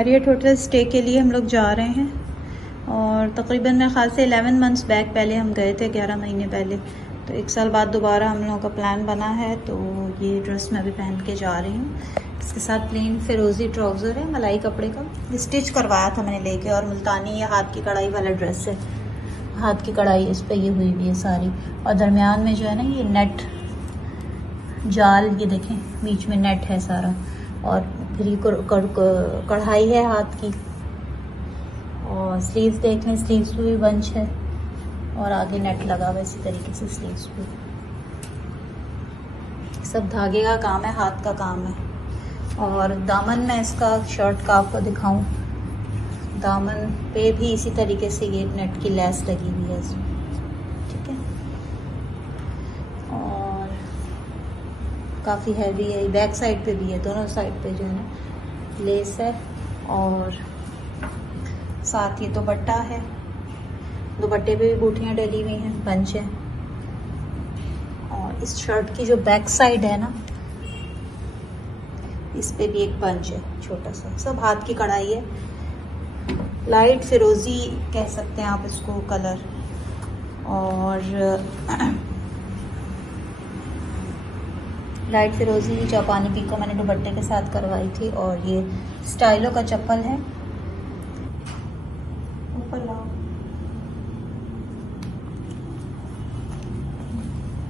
Marriott hotel stay के लिए हम लोग जा रहे हैं और तकरीबन मेरे ख्याल से 11 मंथ्स बैक पहले हम गए थे, 11 महीने पहले। तो 1 साल बाद दोबारा हम लोगों का प्लान बना है। तो ये ड्रेस मैं अभी पहन के जा रही हूँ। इसके साथ प्लेन फिरोज़ी ट्राउज़र है मलाई कपड़े का, स्टिच करवाया था मैंने लेके। और मुल्तानी ये हाथ की कढ़ाई वाला ड्रेस है, हाथ की कढ़ाई इस पर ये हुई हुई है सारी। और दरमियान में जो है ना ये नेट जाल, ये देखें बीच में नेट है सारा। और फिर ये कढ़ाई है हाथ की। और स्लीव्स देख लें, स्लीव्स पे भी बंच है और आगे नेट लगा हुआ इसी तरीके से स्लीव्स पे। सब धागे का काम है, हाथ का काम है। और दामन में इसका शर्ट का आपको दिखाऊं, दामन पे भी इसी तरीके से ये नेट की लैस लगी हुई है इसमें, ठीक है। और काफ़ी हैवी है, बैक साइड पे भी है, दोनों साइड पे जो है ना लेस है। और साथ ये दुपट्टा है, दुपट्टे पे भी बूटियाँ डली हुई हैं, बंच है। और इस शर्ट की जो बैक साइड है ना, इस पे भी एक बंच है छोटा सा। सब हाथ की कढ़ाई है, लाइट फिरोजी कह सकते हैं आप इसको कलर। और लाइट फिरोजी जापानी पीको मैंने दुपट्टे के साथ करवाई थी। और ये स्टाइलो का चप्पल है, ऊपर लाओ,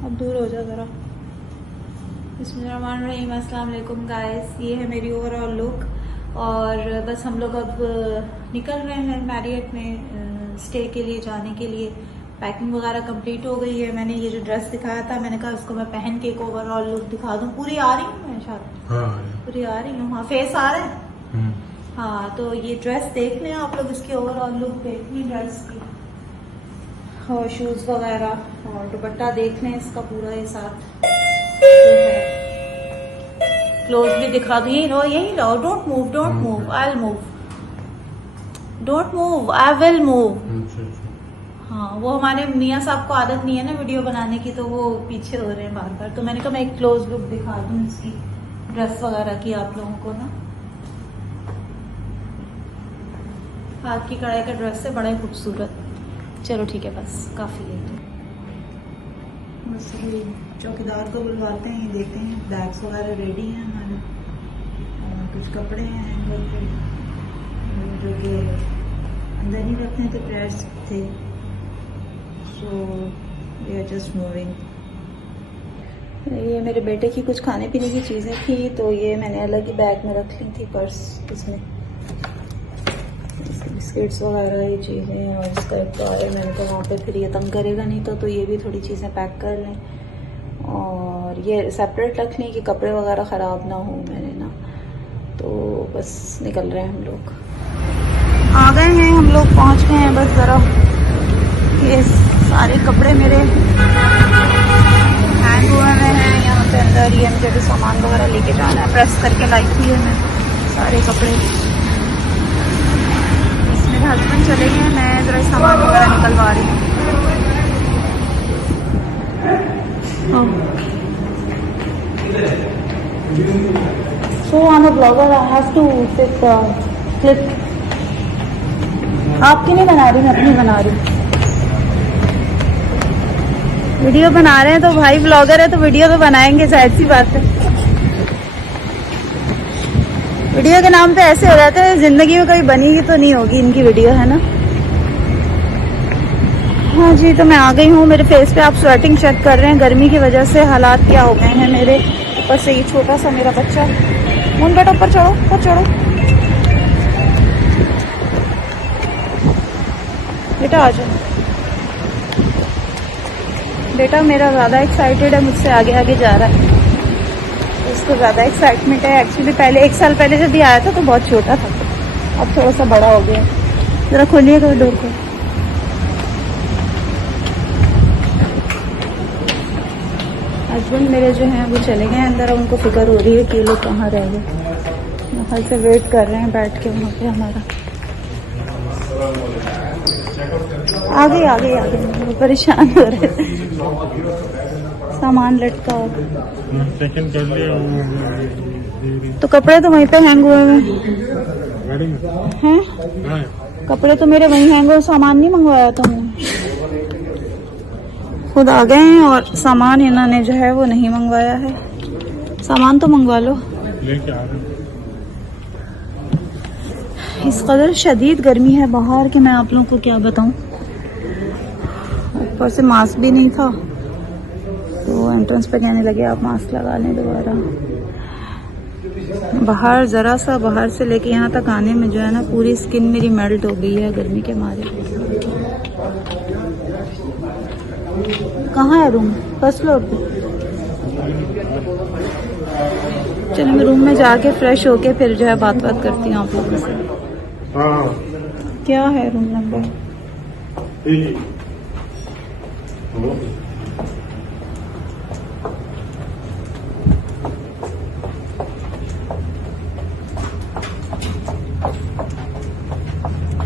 अब दूर हो जा ज़रा। बिस्मिल्लाहिर्रहमानिर्रहीम, अस्सलाम वालेकुम गाइस। ये है मेरी ओवरऑल लुक। और बस हम लोग अब निकल रहे हैं मैरियट में स्टे के लिए जाने के लिए। पैकिंग वगैरह कंप्लीट हो गई है। मैंने ये जो ड्रेस दिखाया था, मैंने कहा उसको मैं पहन के एक ओवरऑल लुक दिखा दूं। पूरी आ रही हूँ मैं शायद? हाँ, पूरी आ रही हूँ। हाँ, फेस आ रहा है। हाँ, तो ये ड्रेस देख लें आप लोग, इसकी ओवरऑल लुक देख लें ड्रेस की, और शूज वगैरह। और दुपट्टा देख लें इसका पूरा, ये साथ क्लोज भी दिखा दूं। यही रहो, यही रहो, don't move, don't move, I will move, don't move, I will move. हाँ, वो हमारे मियाँ साहब को आदत नहीं है ना वीडियो बनाने की, तो वो पीछे हो रहे हैं बार बार। तो मैंने कहा मैं एक क्लोज लुक दिखा दूं इसकी ड्रेस वगैरह की आप लोगों को ना। हाथ की कढ़ाई का ड्रेस है, बड़ा ही खूबसूरत। चलो ठीक है, बस काफ़ी है। तो बस ये चौकीदार को बुलवाते हैं, ये देखते हैं बैग्स वगैरह रेडी हैं हमारे। और कुछ कपड़े हैं हैंगर पे जो कि अंदर ही रखने थे, प्रेस थे। So we are just moving. ये मेरे बेटे की कुछ खाने पीने की चीज़ें थी, तो ये मैंने अलग ही बैग में रख ली थी, पर्स इसमें, बिस्किट्स वगैरह ये चीज़ें। और इसका एक तो आया, मैंने कहा वहाँ पे फिर ये तंग करेगा नहीं, तो ये भी थोड़ी चीज़ें पैक कर लें। और ये सेपरेट रख लें कि कपड़े वगैरह ख़राब ना हो मैंने ना। तो बस निकल रहे हैं हम लोग, आ गए हैं हम लोग, पहुँच गए हैं। बस ज़रा ये सारे कपड़े मेरे हैंग हुए हैं यहाँ पे अंदर। ये मुझे भी सामान वगैरह लेके जाना है, प्रेस करके लाई थी है मैं सारे कपड़े। मेरे हस्बैंड चले गए, मैं ज़रा सामान वगैरह निकलवा रही हूँ। So I'm a blogger, I have to take clip. आपकी नहीं बना रही, मैं अपनी बना रही हूँ। वीडियो बना रहे हैं तो भाई ब्लॉगर है तो वीडियो तो बनाएंगे, जाहिर सी बात है। वीडियो के नाम पे ऐसे हो जाते हैं, जिंदगी में कभी बनेगी तो नहीं होगी इनकी वीडियो, है ना। हाँ जी, तो मैं आ गई हूँ। मेरे फेस पे आप स्वेटिंग चेक कर रहे हैं, गर्मी की वजह से हालात क्या हो गए हैं मेरे। ऊपर से ये छोटा सा मेरा बच्चा, मुन बेटा ऊपर चढ़ो, ऊपर चढ़ो बेटा, आ जाओ बेटा। मेरा ज़्यादा एक्साइटेड है, मुझसे आगे आगे जा रहा है, उसको ज़्यादा एक्साइटमेंट है। एक्चुअली पहले 1 साल पहले जब ये आया था तो बहुत छोटा था, अब थोड़ा सा बड़ा हो गया। ज़रा खोलिएगा डोर को। हस्बैंड मेरे जो हैं वो चले गए अंदर, उनको फिक्र हो रही है कि ये लोग कहाँ रह गए। कल से वेट कर रहे हैं बैठ के वहाँ पे हमारा। आ गई परेशान हो रहे थे, सामान लटका हो तो कपड़े तो वहीं पे हैंग हुए हैं। हैं? कपड़े तो मेरे वहीं हैंगे, सामान नहीं मंगवाया तुमने? खुद आ गए हैं और सामान इन्होंने जो है वो नहीं मंगवाया है। सामान तो मंगवा लो। लेके आ रहे इस कदर शदीद गर्मी है बाहर कि मैं आप लोगों को क्या बताऊं। ऊपर से मास्क भी नहीं था तो एंट्रेंस पे कहने लगे आप मास्क लगा लें दोबारा। बाहर ज़रा सा बाहर से लेके यहाँ तक आने में जो है ना पूरी स्किन मेरी मेल्ट हो गई है गर्मी के मारे। कहाँ है रूम? फर्स्ट फ्लोर पे। चलो मैं रूम में जाके फ्रेश होके फिर जो है बात करती हूँ आप लोगों से। क्या है रूम नंबर?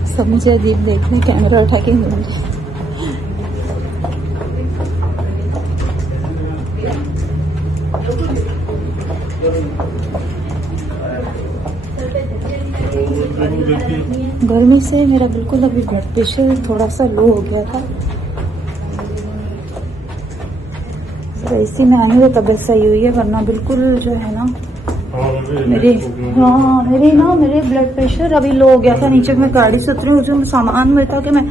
सब मुझे अजीब देख रहे, कैमरा उठा के घूम रहे। गर्मी से मेरा बिल्कुल अभी ब्लड प्रेशर थोड़ा सा लो हो गया था। इसी में आने की तबीयत सही हुई है, वरना बिल्कुल जो है ना मेरे ब्लड प्रेशर अभी लो हो गया था। नीचे मैं गाड़ी से उतरी, उस सामान में था कि मैं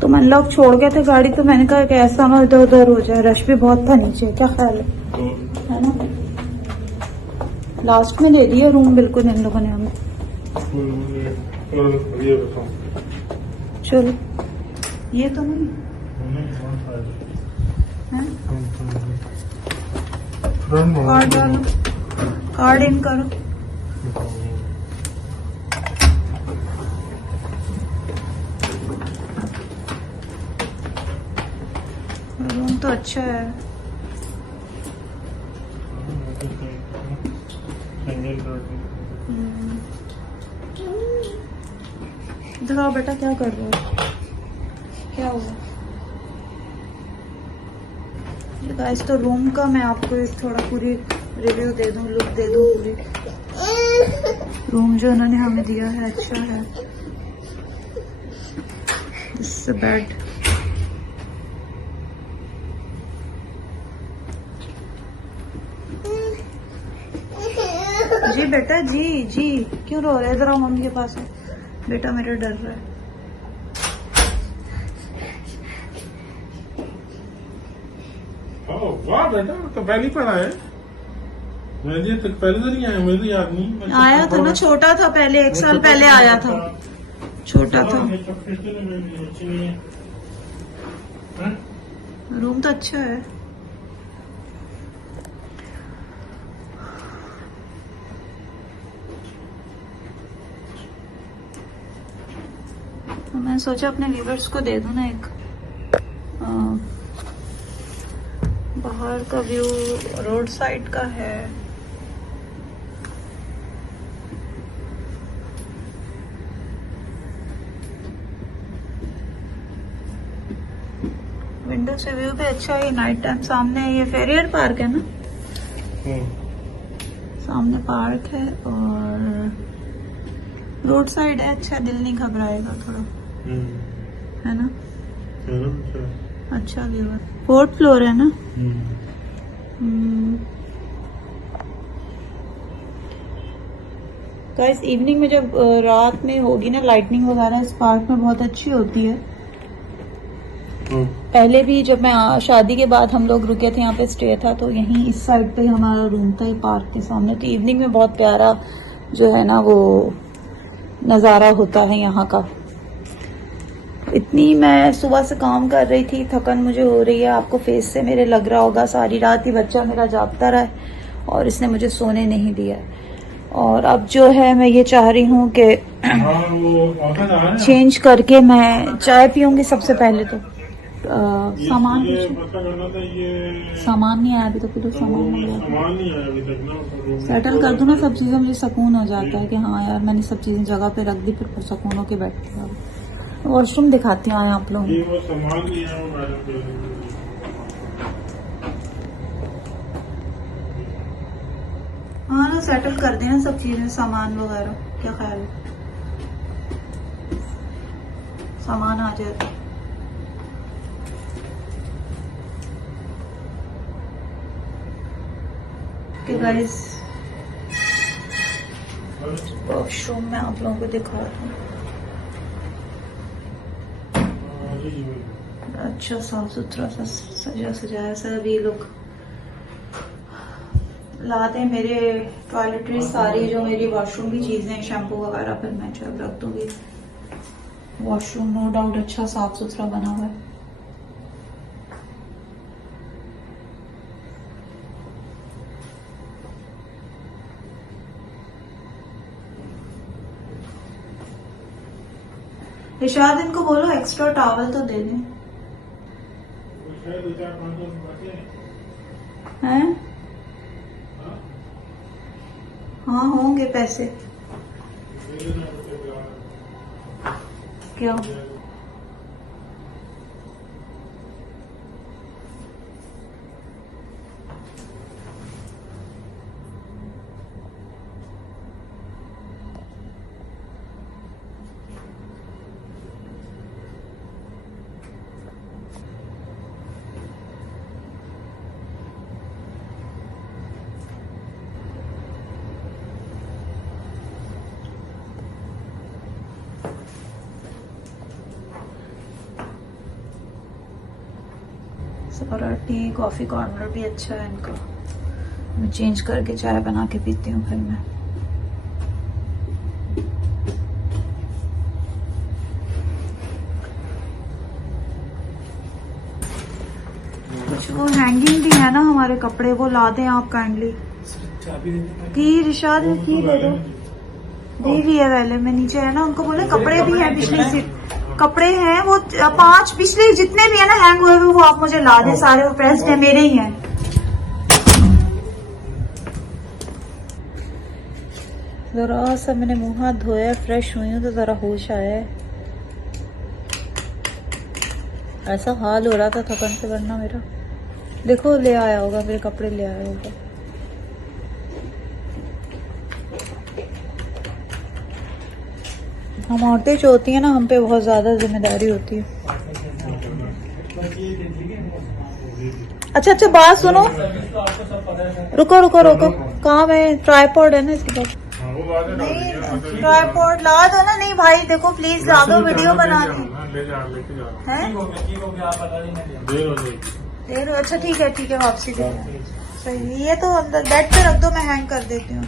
तो मन लॉक छोड़ गए थे गाड़ी, तो मैंने कहा कि ऐसा ना इधर उधर हो जाए। रश भी बहुत था नीचे, क्या ख्याल है ना? लास्ट में दे दिया रूम बिल्कुल इन लोगों ने हमें। चलो ये तो नहीं है। कार्ड डालो, कार्ड इन करो। रूम तो अच्छा है। इधर आओ बेटा, क्या कर रहे हो? क्या हुआ? ये गाइस तो रूम का मैं आपको एक थोड़ा पूरी रिव्यू दे दूं, लुक दे दूं पूरी। रूम जो उन्होंने हमें दिया है अच्छा है। This is a bed. जी बेटा, जी क्यों रो रहे? इधर आओ, मम्मी के पास है। बेटा मेरा डर रहा है। वाह बेटा, तो पहली बार आया। मैं तो पहले तो नहीं आया, मुझे याद नहीं। आया था ना, छोटा था पहले, 1 साल पहले आया था, छोटा था। रूम तो अच्छा है। तो मैं सोचा अपने व्यूअर्स को दे दूं ना एक बाहर का व्यू, रोड साइड का है। विंडो से व्यू भी अच्छा है। नाइट टाइम सामने ये फेरियर पार्क है ना, सामने पार्क है और रोड साइड है। अच्छा, दिल नहीं घबराएगा थोड़ा, है ना? अच्छा व्यू है। 4th फ्लोर है ना? गाइस इवनिंग में जब रात में होगी ना लाइटनिंग वगैरह इस पार्क में बहुत अच्छी होती है। पहले भी जब मैं शादी के बाद हम लोग रुके थे, यहाँ पे स्टे था, तो यहीं इस साइड पे हमारा रूम था, ये पार्क के सामने। तो इवनिंग में बहुत प्यारा जो है ना वो नज़ारा होता है यहाँ का। इतनी मैं सुबह से काम कर रही थी, थकन मुझे हो रही है, आपको फेस से मेरे लग रहा होगा। सारी रात ही बच्चा मेरा जागता रहा है और इसने मुझे सोने नहीं दिया। और अब जो है मैं ये चाह रही हूँ कि चेंज करके मैं चाय पीऊंगी सबसे पहले। तो सामान नहीं आया अभी तक, तो सामान सेटल कर दूं ना सब चीजें, मुझे सुकून हो जाता है कि हाँ यार मैंने सब चीजें जगह पे रख दी, फिर सुकून होके बैठती हूँ। वॉशरूम दिखाती हूँ आप लोग। हाँ ना, सेटल कर देना सब चीजें, सामान वगैरह, क्या ख्याल है? सामान आ जाता। ओके गाइस, वॉशरूम में आप लोगों को दिखाता हूँ। अच्छा साफ सुथरा सा सजा सजाया सब। ये लोग लाते हैं मेरे टॉयलेटरी सारी जो मेरी वॉशरूम की चीजें, शैम्पू वगैरह, फिर मैं जब रख दूंगी। वॉशरूम नो डाउट अच्छा साफ सुथरा बना हुआ है। इरशाद इनको बोलो एक्स्ट्रा टॉवल तो दे दें। हैं? हाँ होंगे पैसे। क्या? और टी कॉफी कॉर्नर भी अच्छा है इनका। मैं चेंज करके चाय बना के पीती हूँ फिर मैं। कुछ वो हैंगिंग भी है ना हमारे कपड़े, वो ला दें आप काइंडली। की रिशाद की दे दो। दे दिए पहले, मैं नीचे है ना, उनको बोले कपड़े भी है पिछली सीट कपड़े हैं वो 5 पिछले जितने भी है ना हैंग हुए वो आप मुझे ला दे सारे। वो प्रेस्ड है, मेरे ही हैं। जरा सा मैंने मुंह हाथ धोया, फ्रेश हुई हूँ तो जरा होश आया है। ऐसा हाल हो रहा था थकन से वरना मेरा। देखो ले आया होगा, मेरे कपड़े ले आया होगा। हम औरतें जो होती हैं ना, हम पे बहुत ज्यादा जिम्मेदारी होती है। अच्छा बात सुनो, रुको रुको रुको, काम है। ट्राइपॉड है ना इसके पास? नहीं ट्राइपॉड ला दो ना। नहीं भाई देखो प्लीज ला दो, वीडियो बनानी है। अच्छा ठीक है वापसी दे। सही, ये तो अंदर बेड पे रख दो, मैं हैंग कर देती हूँ।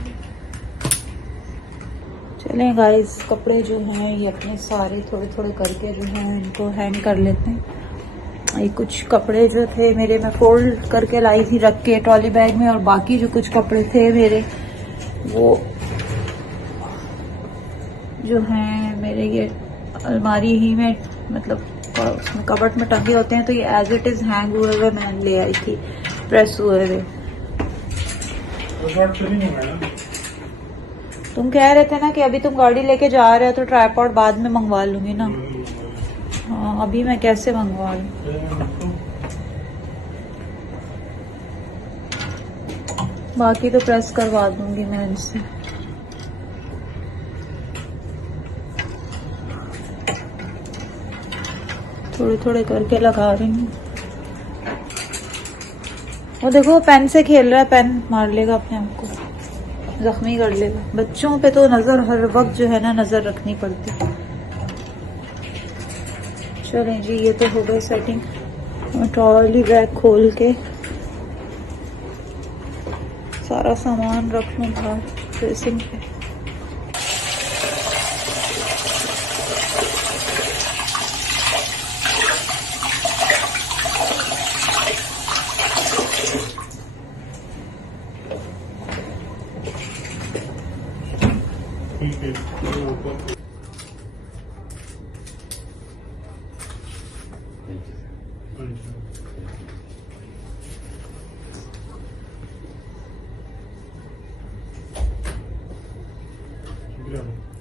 चलें गाइस, कपड़े जो हैं ये अपने सारे थोड़े थोड़े करके जो हैं इनको हैंग कर लेते हैं। ये कुछ कपड़े जो थे मेरे, मैं फोल्ड करके लाई थी रख के ट्रॉली बैग में, और बाकी जो कुछ कपड़े थे मेरे वो जो हैं मेरे ये अलमारी ही में, मतलब उसमें कबर्ड में टंगे होते हैं, तो ये एज इट इज हैंग हुए हुए मैं ले आई थी, प्रेस हुए हुए। तुम कह रहे थे ना कि अभी तुम गाड़ी लेके जा रहे हो तो ट्राइपॉड बाद में मंगवा लूंगी ना। हाँ अभी मैं कैसे मंगवा लूं? बाकी तो प्रेस करवा दूंगी मैं इनसे। थोड़े थोड़े करके लगा रही हूँ। वो देखो पेन से खेल रहा है, पेन मार लेगा अपने आप को, जख्मी कर लेगा। बच्चों पे तो नजर हर वक्त जो है ना नजर रखनी पड़ती है। चलें जी, ये तो हो गई सेटिंग। ट्रॉली बैग खोल के सारा सामान रख लूँ बाहर ड्रेसिंग पे।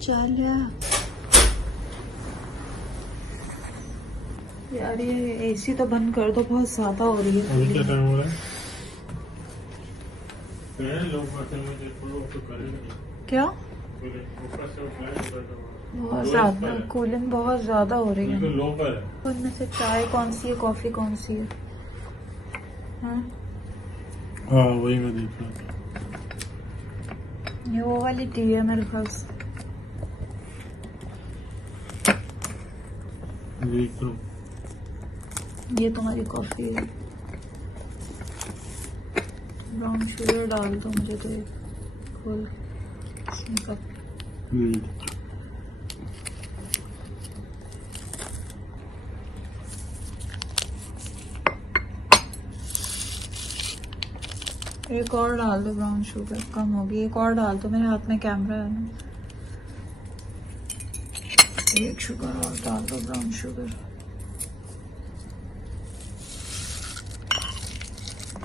चल यार ये एसी तो बंद कर दो, बहुत ज्यादा हो रही है। क्या टाइम हो रहा है? क्या? बहुत ज्यादा कूलिंग बहुत ज्यादा हो रही है। बिल्कुल लो पर है। उनमें से चाय कौन सी है, कॉफी कौन सी है? हाँ? हाँ वही मैं देख रहा था। ये वो वाली टी है मेरे पास। देख लो। ये तुम्हारी कॉफी है। ब्राउन शुगर डाल दो मुझे तो एक फुल कप। एक और डाल दो ब्राउन शुगर, कम होगी। एक और डाल दो, मेरे हाथ में कैमरा है ना। एक शुगर और डाल दो, ब्राउन शुगर।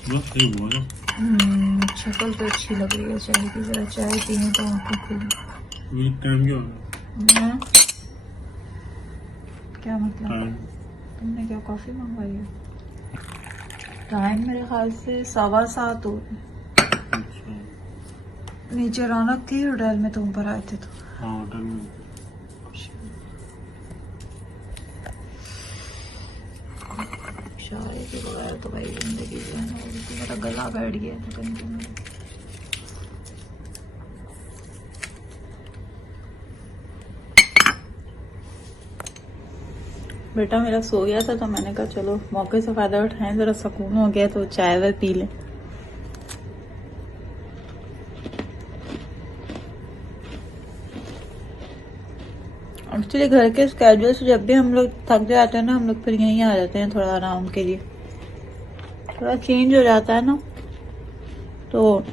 बस ये हुआ है। शक्ल तो अच्छी लग रही है चाय की। जरा चाय पीने तो आंखें खुली। टाइम क्या होगा? मैं क्या मतलब? टाइम तुमने क्या कॉफी मंगवाई है? टाइम मेरे ख्याल से 7:15 हो गए। अच्छा। नीचे रौनक थी होटल में, तुम पर आए थे तो। हाँ होटल में। चाय के बगैर तो भाई जिंदगी जो है ना, मेरा गला बैठ गया था कहीं। बेटा मेरा सो गया था तो मैंने कहा चलो मौके से फायदा उठाएं, जरा सुकून हो गया तो चाय वे पी लें। एक्चुअली घर के स्केड्यूल से जब भी हम लोग थक जाते हैं ना, हम लोग फिर यहीं आ जाते हैं थोड़ा आराम के लिए। थोड़ा चेंज हो जाता है ना, तो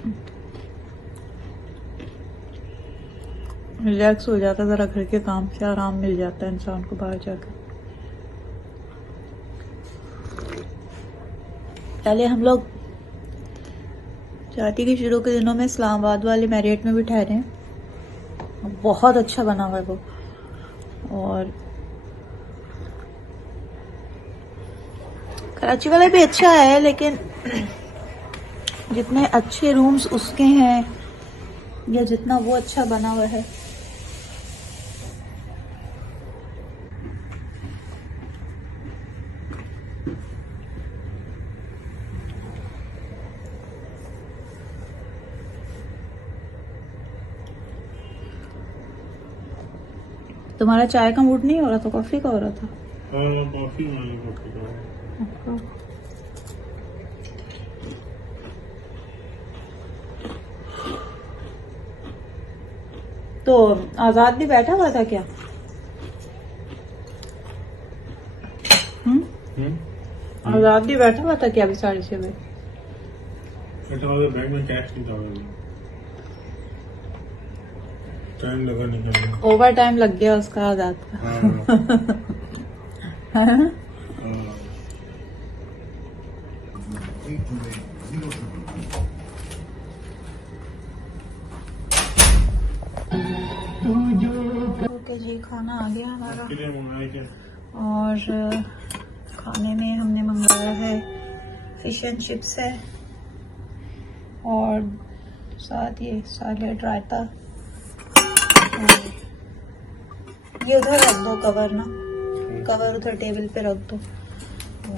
रिलैक्स हो जाता है, जरा घर के काम से आराम मिल जाता है इंसान को बाहर जाकर। पहले हम लोग शादी के शुरू के दिनों में इस्लामाबाद वाले मैरियट में भी ठहरे हैं। बहुत अच्छा बना हुआ है वो। और कराची वाला भी अच्छा है, लेकिन जितने अच्छे रूम्स उसके हैं या जितना वो अच्छा बना हुआ है, तुम्हारा चाय का मूड नहीं हो रहा था, कॉफी का हो रहा था? हाँ कॉफी वाली कॉफी का। तो आजाद भी बैठा हुआ था क्या? आजाद भी बैठा हुआ था क्या अभी 6:30 बजे? बैंक में कैश नहीं था, टाइम लगा निकलने। ओवर टाइम लग गया उसका आजाद का। हाँ। ओके जी, खाना आ गया हमारा। और खाने में हमने मंगाया है फिश एंड चिप्स है, और साथ ये सैलेड, रायता। ये उधर रख दो कवर ना, कवर उधर टेबल पे रख दो।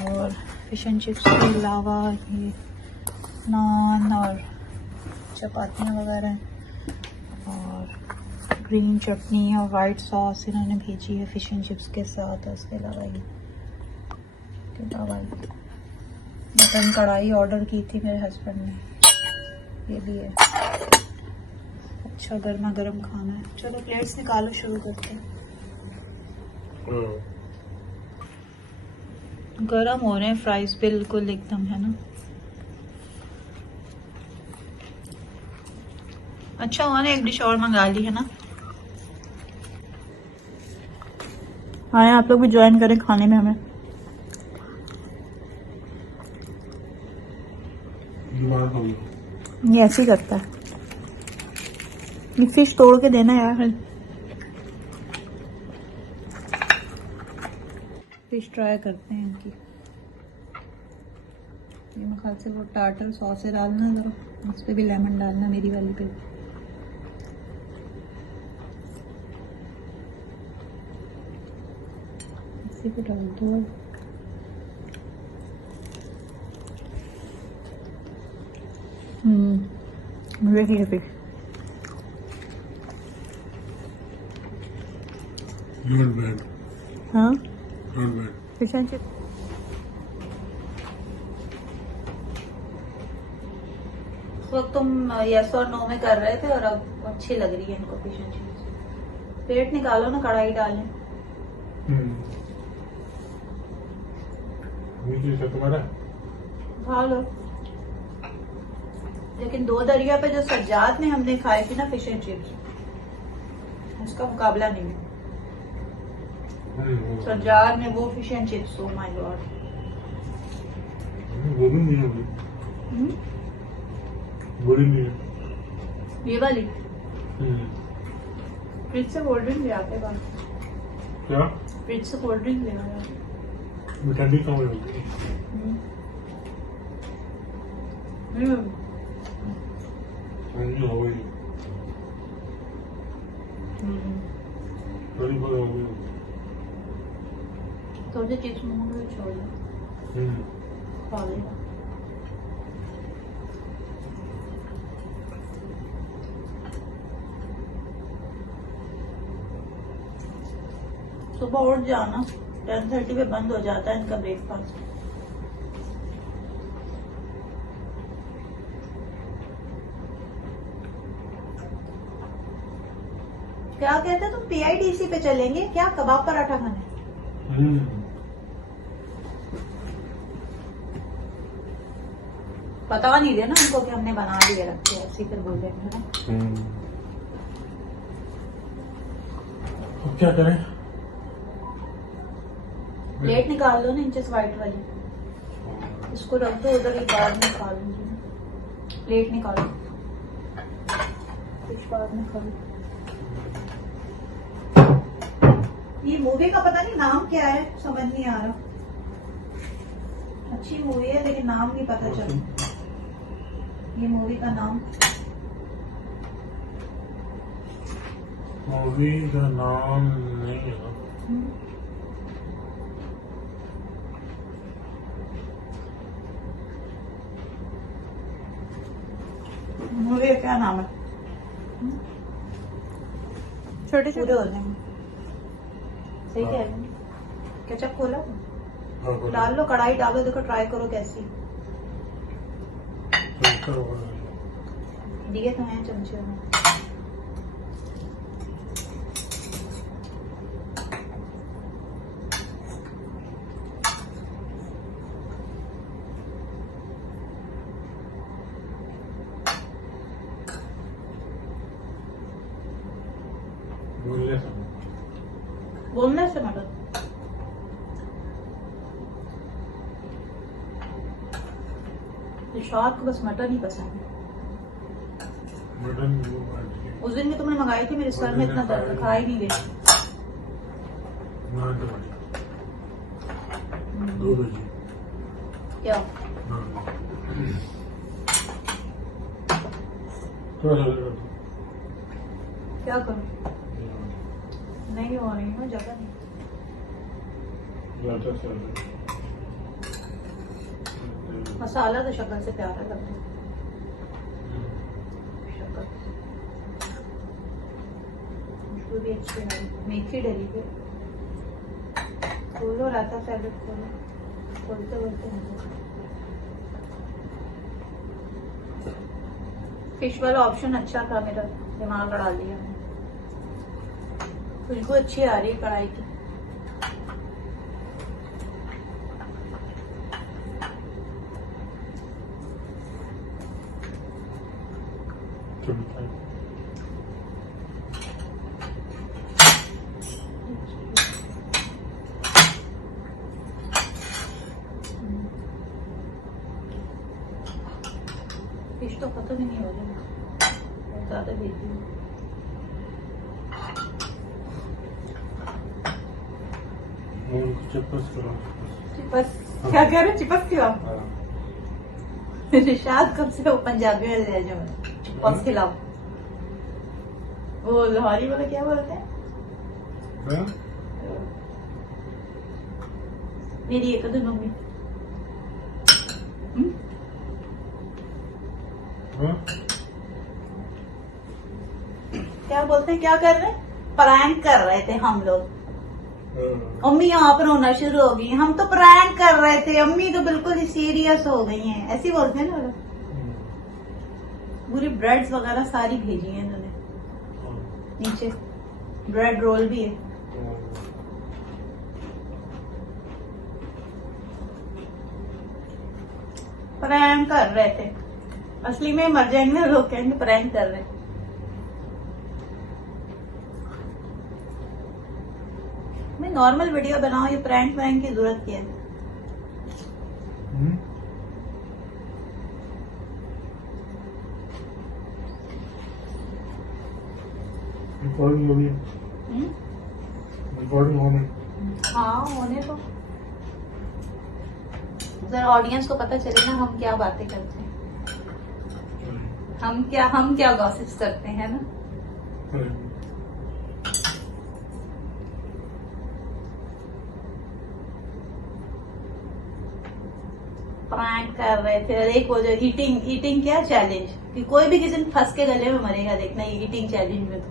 और फिश एंड चिप्स के अलावा ये नान और चपातियाँ वगैरह हैं, और ग्रीन चटनी और वाइट सॉस इन्होंने भेजी है फिश एंड चिप्स के साथ। उसके अलावा ये मटन कढ़ाई ऑर्डर की थी मेरे हस्बैंड ने, ये भी है। अच्छा गर्मा गर्म खाना है। चलो प्लेट्स निकालो, शुरू करते हैं। गरम हो रहे हैं फ्राइज बिल्कुल एकदम, है ना। अच्छा हुआ ना एक डिश और मंगा ली है ना। आए आप लोग भी ज्वाइन करें खाने में हमें। ये ऐसे ही करता है। ये फिश तोड़ के देना यार। फिश ट्राई करते हैं इनकी। ये मेरे ख्याल से वो टार्टर सॉस से डालना, जरा उस पर भी लेमन डालना, मेरी वाली पे। इसी पे डाल दो। रेडी है फिश। नॉट बैड, हाँ not bad. Fish and chips वो तुम यस और नो में कर रहे थे और अब अच्छी लग रही है इनको फिश एंड चिप्स। प्लेट निकालो ना, कढ़ाई डालें। नीचे से तुम्हारा खा लो। लेकिन 2 दरिया पे जो सज्जाद ने हमने खाई थी ना फिश एंड चिप्स, उसका मुकाबला नहीं है। सज्जाद ने वो fish and chips, oh my God. वो भी नहीं होगी, बड़ी नहीं है ये वाली। फ्रिज से कोल्ड ड्रिंक ले आते बाहर। क्या? फ्रिज से कोल्ड ड्रिंक ले आया। ठंडी कम होगी। ठंडी हो गई, बड़ी बड़ी हो गई। थोड़े चिप्स मुंह में छोड़ दो, खा लेगा। सुबह उठ जाना, 10:30 पे बंद हो जाता है इनका ब्रेकफास्ट। क्या कहते हैं तुम, PIDC पे चलेंगे क्या, कबाब पराठा खाने? बता नहीं देना उनको कि हमने बना लिए रखे, ऐसे फिर बोल देंगे ना। अब क्या करें? प्लेट निकाल लो ना, इंचेस वाइट वाली, इसको रख दो उधर, एक बाद में खा लूंगी। प्लेट निकालो, कुछ बाद में खा लो। ये मूवी का पता नहीं नाम क्या है, समझ नहीं आ रहा। अच्छी मूवी है लेकिन नाम नहीं पता चला। ये मूवी का नाम, मूवी का नाम नहीं है। मूवी का क्या नाम है? छोटे छोटे हो जाएंगे। सही कह रहे हैं। केचप खोला डाल लो, कढ़ाई डालो, देखो ट्राई करो कैसी। दिए तो हैं चमचे में। बोलने से मदद। इरशाद को बस मटन ही पसंद है। मटन उस दिन भी तुमने मंगाई थी, मेरे सर में इतना दर्द, खा ही नहीं गई। क्या क्या करूं? नहीं हो रही ना, जगह नहीं। मसाला तो शक्ल से प्यारा लग रहा है। शक्ल खुशबू भी अच्छी है, मेथी डली है। खोलो रायता सैलेड, खोलो, खोलते बोलते। फिश वाला ऑप्शन अच्छा था, मेरा दिमाग लड़ा लिया। खुशबू अच्छी आ रही है कढ़ाई की। फिश तो खत्म ही नहीं हो रही, बहुत ज्यादा देती हूँ। चिपस करो। चिपस क्या कह रहे हो? चिपस क्यों? निशाद कब से वो पंजाबी में ले जाओ, चिपस खिलाओ। वो लाहौरी वाला क्या बोलते हैं? मेरी एक तो मम्मी हाँ? क्या बोलते हैं, क्या कर रहे हैं? प्रैंक कर रहे थे हम लोग। हाँ। अम्मी यहाँ पर रोना शुरू हो गई, हम तो प्रैंक कर रहे थे, अम्मी तो बिल्कुल ही सीरियस हो गई हैं, ऐसे ही बोलते हैं ना लोग। पूरी ब्रेड्स वगैरह सारी भेजी हैं इन्होंने, नीचे ब्रेड रोल भी है। प्रैंक कर रहे थे, असली में मर जाएंगे लोग, कहेंगे प्रैंक कर रहे हैं। मैं नॉर्मल वीडियो बनाऊं, ये प्रैंक व्रैंक की जरूरत क्या है? रिकॉर्डिंग होनी, रिकॉर्डिंग होनी। हाँ होने तो, जरा ऑडियंस को पता चले ना हम क्या बातें करते हैं, हम क्या गॉसिप्स करते हैं ना। प्रैंक कर रहे थे, और एक वो जो ईटिंग क्या चैलेंज, कि कोई भी किसी ने फंस के गले में मरेगा, देखना ये ईटिंग चैलेंज में तो